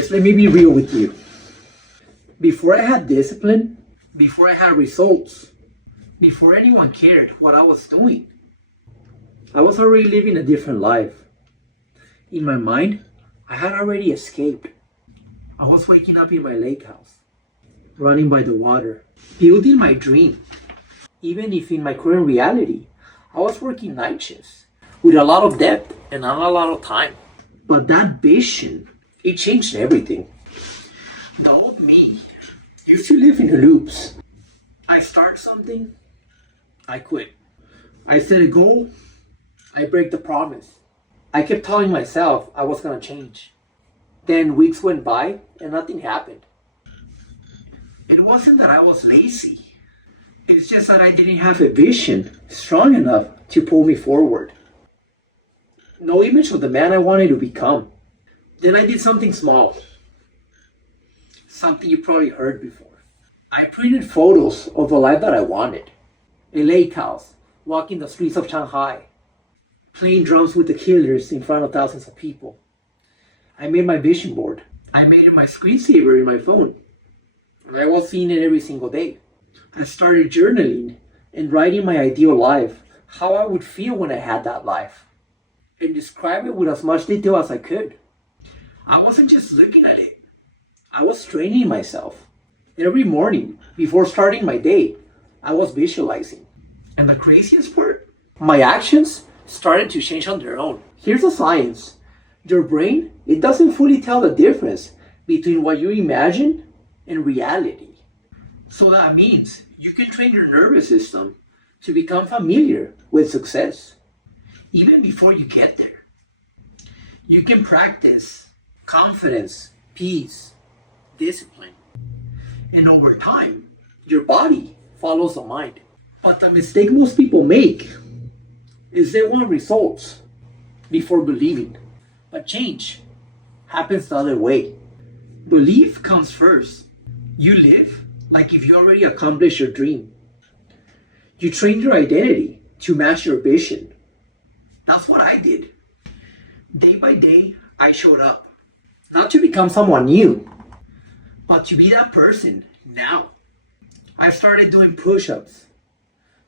Guys, let me be real with you. Before I had discipline, before I had results, before anyone cared what I was doing, I was already living a different life. In my mind, I had already escaped. I was waking up in my lake house, running by the water, building my dream. Even if in my current reality, I was working night shifts with a lot of depth and not a lot of time. But that vision, it changed everything. The old me used to live in loops. I start something, I quit. I set a goal, I break the promise. I kept telling myself I was gonna change. Then weeks went by and nothing happened. It wasn't that I was lazy. It's just that I didn't have a vision strong enough to pull me forward. No image of the man I wanted to become. Then I did something small. Something you probably heard before. I printed photos of the life that I wanted. A lake house, walking the streets of Shanghai, playing drums with the Killers in front of thousands of people. I made my vision board. I made it my screensaver in my phone. And I was seeing it every single day. I started journaling and writing my ideal life, how I would feel when I had that life, and describe it with as much detail as I could. I wasn't just looking at it. I was training myself. Every morning, before starting my day, I was visualizing. And the craziest part? My actions started to change on their own. Here's the science. Your brain, it doesn't fully tell the difference between what you imagine and reality. So that means you can train your nervous system to become familiar with success, even before you get there. You can practice confidence, peace, discipline. And over time, your body follows the mind. But the mistake most people make is they want results before believing. But change happens the other way. Belief comes first. You live like if you already accomplished your dream. You train your identity to match your vision. That's what I did. Day by day, I showed up. Not to become someone new, but to be that person now. I started doing push-ups,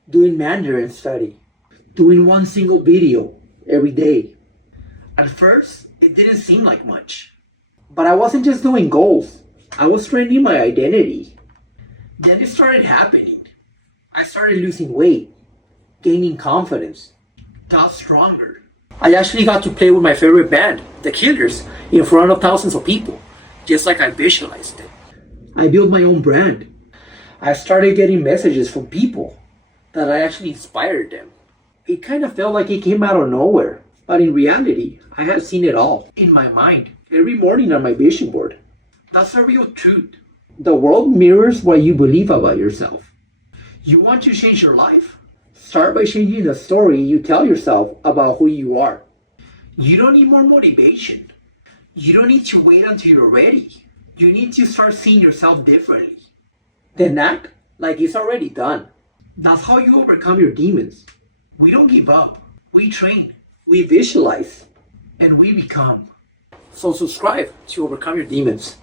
doing Mandarin study, doing one single video every day. At first, it didn't seem like much. But I wasn't just doing goals. I was training my identity. Then it started happening. I started losing weight, gaining confidence, got stronger. I actually got to play with my favorite band, the Killers, in front of thousands of people, just like I visualized it. I built my own brand. I started getting messages from people that I actually inspired them. It kind of felt like it came out of nowhere, but in reality, I had seen it all in my mind, every morning on my vision board. That's the real truth. The world mirrors what you believe about yourself. You want to change your life? Start by changing the story you tell yourself about who you are. You don't need more motivation. You don't need to wait until you're ready. You need to start seeing yourself differently. Then act like it's already done. That's how you overcome your demons. We don't give up. We train. We visualize. And we become. So subscribe to overcome your demons.